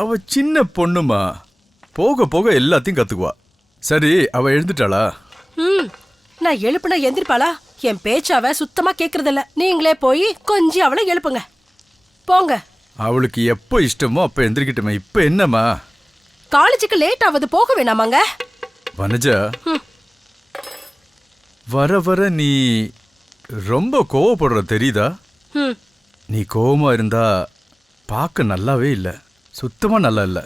அவ சின்ன பொண்ணுமா, போக போக எல்லாத்தையும் கத்துக்குவா. சரி, அவ எழுந்துட்டாளா? நான் எழுப்புனா எந்திரிப்பாளா? என் பேச்சாவ சுத்தமா கேக்குறதில்ல. நீங்களே போய் கொஞ்சம் அவளை எழுப்புங்க. போங்க. அவளுக்கு எப்போ இஷ்டமோ அப்ப எந்திரிக்கிட்டுமே. இப்ப என்னம்மா? காலேஜுக்கு லேட் ஆகுது, போக வேணாமாங்க? வனஜா, வர வர நீ ரொம்ப கோவப்படுற தெரியுதா? நீ கோவமா இருந்தா பார்க்க நல்லாவே இல்ல, சுத்தமா நல்லா இல்ல.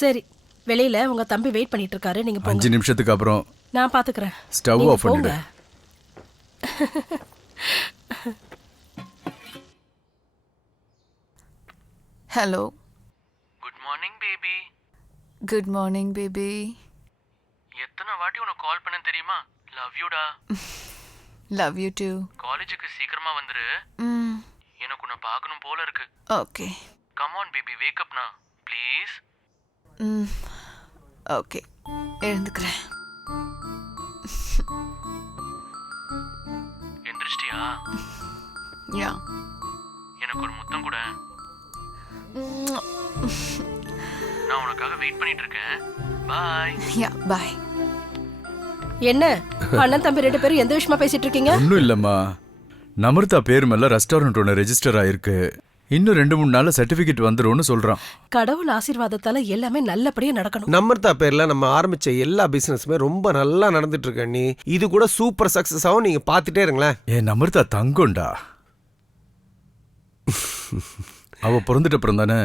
சரி, வெளியில உங்க தம்பி வெயிட் பண்ணிட்டு இருக்காரு, நீங்க போங்க. 5 நிமிஷத்துக்கு அப்புறம் நான் பாத்துக்கிறேன். ஸ்டவ் ஆஃப் பண்ணிடு. Hello. Good morning baby. Good morning baby. எத்தனை வாட்டி உனக்கு கால் பண்ண தெரியுமா? லவ் யூடா. Love you too. காலேஜுக்கு சீக்கிரமா வந்துரு. எனக்கு உன்னை பார்க்கணும் போல இருக்கு. Okay. Come on baby, wake up நா ப்ளீஸ். ஓகே, எழுந்துக்கிறேன். எந்திரிச்சிட்டியா? யா. எனக்கு ஒரு முத்தம் கூட. நான் உனக்காக வெயிட் பண்ணிட்டு இருக்கேன். பாய். யா, பாய். என்ன அண்ணன் தம்பி 2 பேரும் எந்த விஷயமா பேசிட்டு இருக்கீங்க? ஒன்றும் இல்லம்மா, நமர்தா பேர் மேல ரெஸ்டாரண்ட் ஒன்று ரெஜிஸ்டர் ஆயிருக்கு. இன்னும் 2-3 நாள்ல சர்டிபிகேட் வந்துரும்னு சொல்றான். கடவுள் ஆசீர்வாதத்தால எல்லாமே நல்லபடியா நடக்கணும். நமர்தா பேர்ல நம்ம ஆரம்பிச்ச எல்லா பிசினஸுமே ரொம்ப நல்லா நடந்துட்டு இருக்கு அண்ணி. இது கூட சூப்பர் சக்சஸ் ஆகும், நீங்க பாத்துட்டே இருங்களேன். ஏன் நமர்தா தங்கம்டா. அவ பிறந்துட்ட அப்புறம் தானே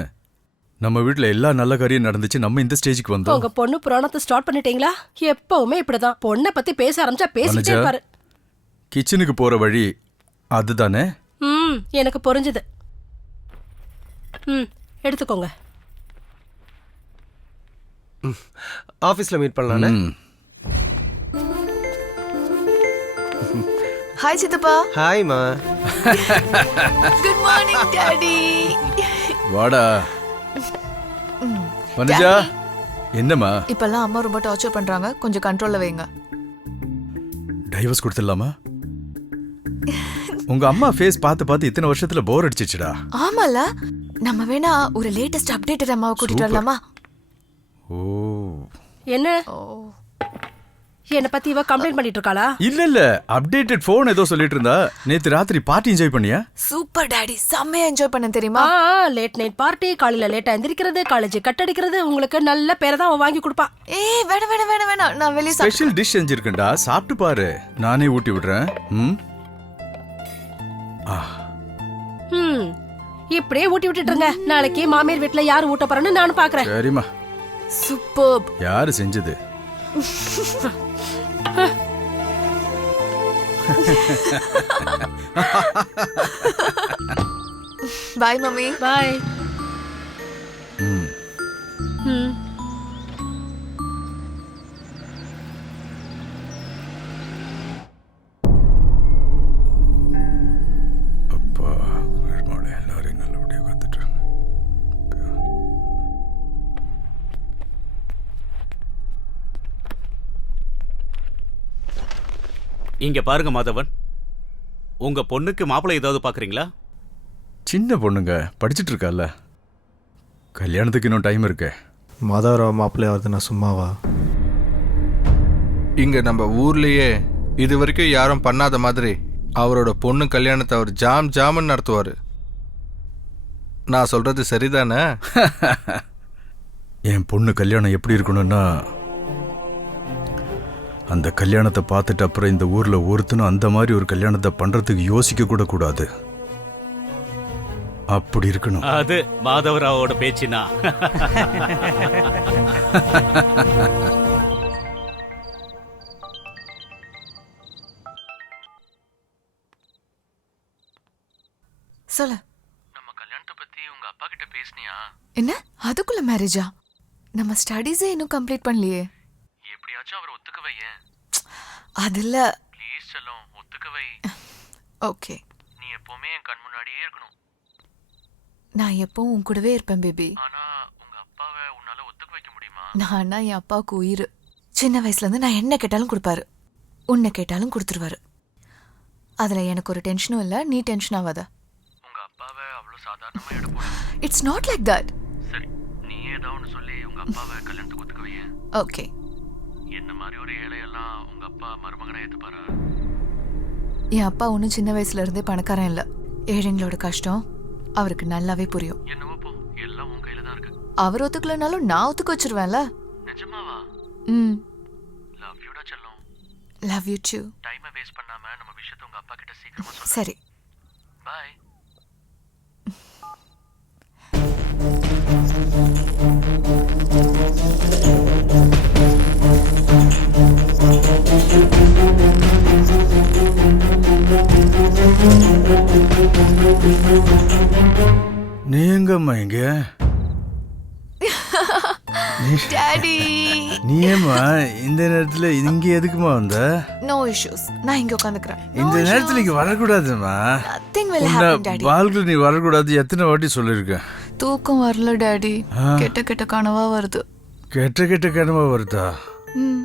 நம்ம வீட்டுல எல்லா நல்ல காரியம் நடந்துச்சு. நம்ம இந்த ஸ்டேஜுக்கு வந்தோம். உங்க பொண்ணு புராணத்தை ஸ்டார்ட் பண்ணிட்டீங்களா? எப்பவுமே இப்படிதான், பொண்ணை பத்தி பேச ஆரம்பிச்சா பேசிட்டே இருப்பாரு. கிச்சனுக்கு போற வழி அதுதானே? எனக்கு புரிஞ்சுது. எடுத்துக்கோங்க. ஆபீஸ்ல மீட் பண்ணலானே. ஹாய் சித்தப்பா. ஹாய்மா. Good morning daddy. வாடா வனஜா. என்னம்மா? இப்பெல்லாம் அம்மா ரொம்ப டார்ச்சர் பண்றாங்க, கொஞ்சம் கண்ட்ரோல்ல வைங்க. டைவர்ஸ் கொடுத்துடலாமா? உங்க அம்மா ஃபேஸ் பார்த்து பார்த்து இத்தனை வருஷத்துல போர் அடிச்சிச்சுடா. ஆமால, நம்ம வேணா ஒரு லேட்டஸ்ட் அப்டேட்டட் அம்மாவை கூட்டிட்டு வரலாமா? ஓ, என்ன என்ன பத்தி இவ கம்ப்ளைண்ட் பண்ணிட்டு இருக்காளா? இல்ல அப்டேட்டட் போன் ஏதோ சொல்லிட்டு இருந்தா. நேத்து ராத்திரி பார்ட்டி என்ஜாய் பண்ணியா? சூப்பர் டாடி, செம்மையா என்ஜாய் பண்ண தெரியுமா? லேட் நைட் பார்ட்டி, காலையில லேட்டா எந்திரிக்கிறது, காலேஜ் கட் அடிக்கிறது, உங்களுக்கு நல்ல பேரை தான் அவன் வாங்கி கொடுப்பா. ஏய் வேணாம் வேணாம் வேணாம் வேணாம், நான் வெளிய ஸ்பெஷல் டிஷ் செஞ்சிருக்கேன்டா, சாப்பிட்டு பாரு. நானே ஊட்டி விடுறேன். இப்படியே ஊட்டி விட்டுட்டுருங்க. நாளைக்கு மாமியார் வீட்டுல யாரு ஊட்ட போறேன்னு நானும் பாக்குறேன். சரிம்மா. சூப்பர். யாரு செஞ்சது? Bye mummy. பாய். அப்பா எல்லாரையும் நல்லபடியா காத்துட்டு. இங்க பாருங்க மாதவன், உங்க பொண்ணுக்கு மாப்பிள்ளை ஏதாவது பாக்குறீங்களா? சின்ன பொண்ணுங்க, படிச்சுட்டு இருக்கால. கல்யாணத்துக்கு இன்னும் டைம் இருக்கு. மாதவராவ் மாப்பிள்ளை வருதுன்னா சும்மாவா? இங்க நம்ம ஊர்லயே இது வரைக்கும் யாரும் பண்ணாத மாதிரி அவரோட பொண்ணு கல்யாணத்தை அவர் ஜாம்னு நடத்துவாரு. நான் சொல்றது சரிதானே? என் பொண்ணு கல்யாணம் எப்படி இருக்கணும்னா, அந்த கல்யாணத்தை பார்த்துட்டு அப்புறம் இந்த ஊர்ல ஒருத்தனும் அந்த மாதிரி ஒரு கல்யாணத்தை பண்றதுக்கு யோசிக்க கூட கூடாது. அப்படி இருக்கணும். அது மாதவராவோட பேச்சுனா. சொல்லு. நம்ம கல்யாணத்தை பத்தி உங்க அப்பா கிட்ட பேசுனியா? என்ன அதுக்குள்ள மேரேஜா? நம்ம ஸ்டடீஸே இன்னும் கம்ப்ளீட் பண்ணலையே. எப்படியாச்சும் அவர் ஒத்துக்க வையே. அதில்ல. ப்ளீஸ் செல்லம், ஒத்துக்க வை. ஓகே. நீ எப்பவுமே என் கண் முன்னாடியே இருக்கணும். நான் எப்பவும் உன் கூடவே இருப்பேன் பேபி. ஆனா உங்க அப்பாவை உன்னால ஒத்துக்க வைக்க முடியுமா? நானா என் அப்பாவுக்கு உயிர். சின்ன வயசுல இருந்து நான் என்ன கேட்டாலும் கொடுப்பாரு, உன்னை கேட்டாலும் கொடுத்துருவாரு. அதுல எனக்கு ஒரு டென்ஷனும் இல்ல, நீ டென்ஷன் ஆகாத. உங்க அப்பாவை அவ்வளவு சாதாரணமா எடுப்போம். It's not like that. சரி, நீ ஏதோ ஒன்று சொல்லி உங்க அப்பாவை கல்யாணத்துக்கு ஒத்துக்குவீங்க. ஓகே. என்ன மாதிரி ஒரு ஏழையெல்லாம் உங்க அப்பா மருமகனை ஏத்துப்பாரா? என் அப்பா ஒன்றும் சின்ன வயசுல இருந்தே பணக்காரன் இல்ல. ஏழைங்களோட கஷ்டம் அவருக்கு நல்லாவே புரியும். என்னவோ போ, எல்லாம் உன் கையில தான் இருக்கு. அவர் ஒத்துக்கலனாலும் நான் ஒத்துக்க வச்சிருவேன்ல. நிஜமாவா? ம். லவ் யூடா செல்லம். Love you too. டைமை வேஸ்ட் பண்ணாம நம்ம விஷயத்தை உங்க அப்பா கிட்ட சீக்கிரமா சொல்லு. சரி. பாய். நீ எங்கம்மா இங்க? டாடி. நீ ஏம்மா இந்த நேரத்துல இங்க எதுக்குமா வந்த? No issues. நான் இங்க உட்காந்துக்கிறேன். இந்த நேரத்துல இங்க வரக்கூடாதுமா. Nothing will happen, daddy. Balcony நீ வரக்கூடாது எத்தனை வாட்டி சொல்லிருக்கேன். தூக்கம் வரல டாடி. கெட்ட கெட்ட கனவா வருது. கெட்ட கெட்ட கனவா வருதா? ம்.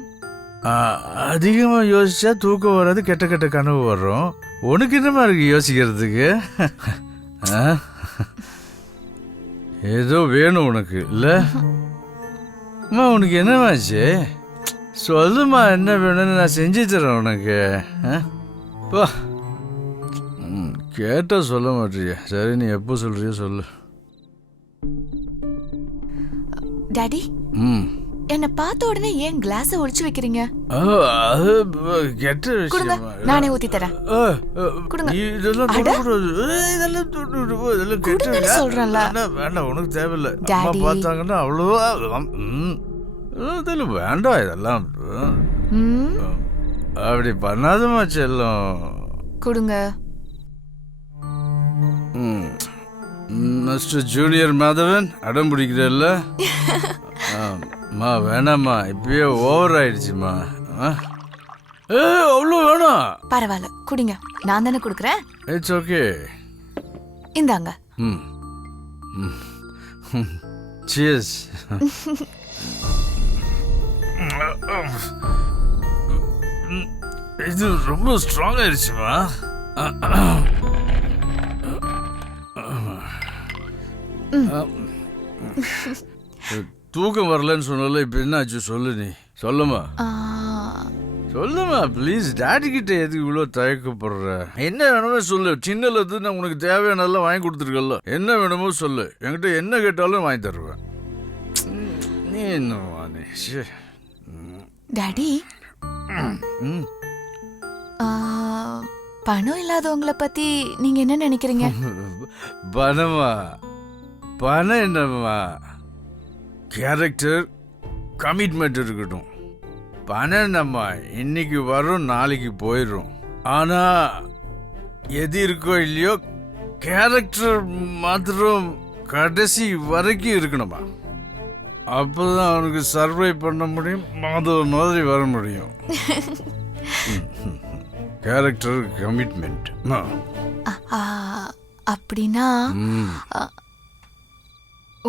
அதிகமா யோசிச்சா தூக்கம் வராது, கெட்ட கெட்ட கனவு வரும். உனக்கு என்னமா இருக்கு யோசிக்கிறதுக்கு? ஆ? ஏதோ வேணும் உனக்கு இல்ல? அம்மா உனக்கு என்னமாச்சு? சொல்லுமா என்ன வேணும்னு நான் செஞ்சு தரேன் உனக்கு. பா கேட்டா சொல்ல மாட்டியா? சரி நீ எப்போ சொல்றியோ சொல்லு. டாடி, ம் என்ன பார்த்த உடனே ஏன் கிளாஸை ஒளிச்சு வைக்கிறீங்க? அது கெட்ட கொடுங்க, விஷயம். நானே ஊத்தி தரேன். கொடுங்க. இதெல்லாம் தொடக்கூடாது. இதெல்லாம் தொட்டு போ, இதெல்லாம் கெட்ட கொடுங்கன்னு விஷயம். சொல்றேன்ல. வேண்டாம் உனக்கு தேவையில்லை. அம்மா டாடி. பார்த்தாங்கன்னா அவ்வளவா இதெல்லாம் வேண்டாம் இதெல்லாம். ம். அப்படி பண்ணாதமா செல்லம். கொடுங்க. மிஸ்டர் ஜூனியர் மாதவன் அடம் பிடிக்கிறல்ல? அம்மா வேணாம்மா, இப்பயே ஓவர் ஆயிடுச்சுமா. அவ்வளோ வேணாம். பரவாயில்ல, குடிங்க. நான் தானே கொடுக்குறேன். It's okay. இந்தாங்க. சியர்ஸ். இது ரொம்ப ஸ்ட்ராங் ஆயிடுச்சுமா. தூக்கம் வரலன்னு சொன்னல, இப்ப என்ன ஆச்சு சொல்லு. நீ சொல்லுமா சொல்லுமா ப்ளீஸ். டாடி கிட்ட எதுக்கு இவ்வளோ தயக்கப்படுற? என்ன வேணுமோ சொல்லு. சின்னல இருந்து நான் உனக்கு தேவையானதெல்லாம் வாங்கி கொடுத்துருக்கல. என்ன வேணுமோ சொல்லு, என்கிட்ட என்ன கேட்டாலும் வாங்கி தருவேன். நீ என்னவா நீ? டாடி, பணம் இல்லாதவங்கள பத்தி நீங்க என்ன நினைக்கிறீங்க? பணமா? பணம் என்னம்மா? கேரக்டர் கமிட்மெண்ட் இருக்கட்டும். பணம் நம்ம இன்னைக்கு வரும் நாளைக்கு போயிடும். ஆனா எது இருக்கோ இல்லையோ கேரக்டர் மாத்திரம் கடைசி வரைக்கும் இருக்கணுமா. அப்பதான் அவனுக்கு சர்வை பண்ண முடியும், மாதவ மாதிரி வர முடியும். Character commitment. அப்படின்னா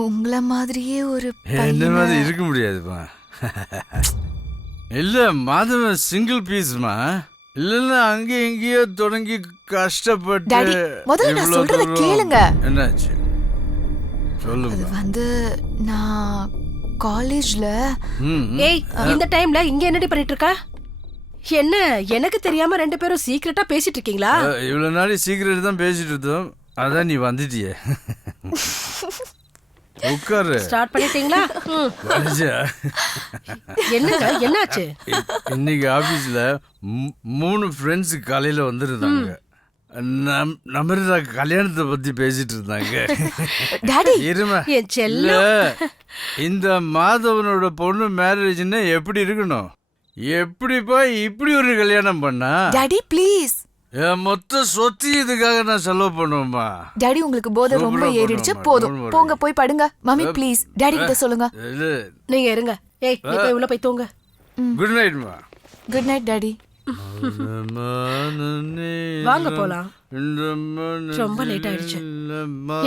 உங்கள மாதிரியே ஒரு என்ன மாதிரி இருக்க முடியாதுமா. இல்ல மாதவன் சிங்கிள் பீஸ்மா. இல்லன்னா அங்கே எங்கேயோ தொடங்கி கஷ்டப்பட்டு. டாடி, முதல்ல நான் சொல்றத கேளுங்க. என்னாச்சு சொல்லுங்க. அது நான் காலேஜ்ல. ஏய், இந்த டைம்ல இங்க என்னடி பண்ணிட்டு இருக்க? என்ன எனக்கு தெரியாம ரெண்டு பேரும் சீக்கிரட்டா பேசிட்டு இருக்கீங்களா? இவ்வளவு நாள் சீக்கிரட் தான் பேசிட்டு இருந்தோம். அதான் நீ வந்துட்டியே. உட்காரு. ஸ்டார்ட் பண்ணிட்டீங்களா? என்னங்க என்னாச்சு? இன்னைக்கு ஆபீஸ்ல 3 ஃப்ரெண்ட்ஸ் காலையில வந்திருந்தாங்க. நம்ம கல்யாணத்தை பத்தி பேசிட்டு இருந்தாங்க. என் செல்லம், இந்த மாதவனோட பொண்ணு மேரேஜ்னா எப்படி இருக்கணும்? எப்படிப்பா இப்படி ஒரு கல்யாணம் பண்ணா? Daddy please. என் மொத்த சொத்து இதுக்காக நான் செலவு பண்ணுவேமா? டாடி, உங்களுக்கு போதை ரொம்ப ஏறிடுச்சு. போதும், போங்க போய் படுங்க. மம்மி ப்ளீஸ் டாடி கிட்ட சொல்லுங்க. நீங்க இருங்க. ஏய், நீ போய் உள்ள போய் தூங்க. குட் நைட்மா. Good night daddy. வாங்க போலாம். ரொம்ப லேட் ஆயிடுச்சு.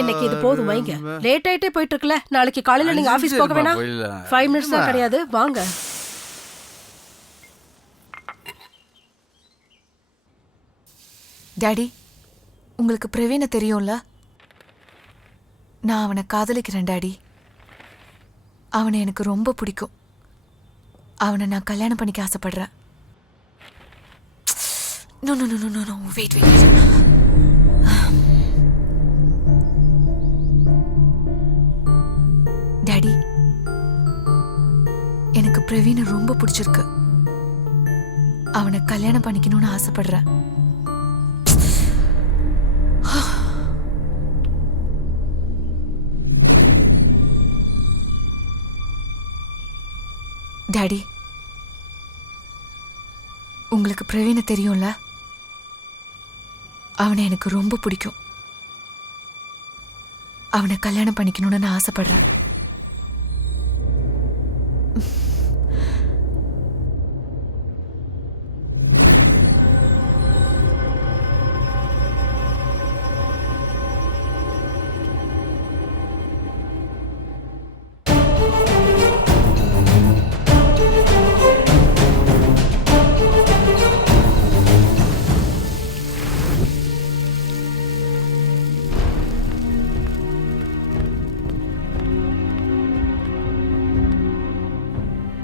இன்னைக்கு இது போதும் வைங்க. லேட் ஆயிட்டே போயிட்டு இருக்குல்ல. நாளைக்கு காலையில நீங்க ஆபீஸ் போக வேணாம். 5 மினிட்ஸ் தான் கிடையாது. வாங்க. டாடி உங்களுக்கு பிரவீனை தெரியும்ல? நான் அவனை காதலிக்கிறேன் டாடி. அவனை எனக்கு ரொம்ப பிடிக்கும். அவனை நான் கல்யாணம் பண்ணிக்க ஆசைப்படுறேன். No no no no no wait wait. Daddy எனக்கு பிரவீனை ரொம்ப பிடிச்சிருக்கு. அவனை கல்யாணம் பண்ணிக்கணும்னு ஆசைப்படுறேன். டாடி உங்களுக்கு பிரவீனை தெரியும்ல? அவனை எனக்கு ரொம்ப பிடிக்கும். அவனை கல்யாணம் பண்ணிக்கணும்னு நான் ஆசைப்படுறேன்.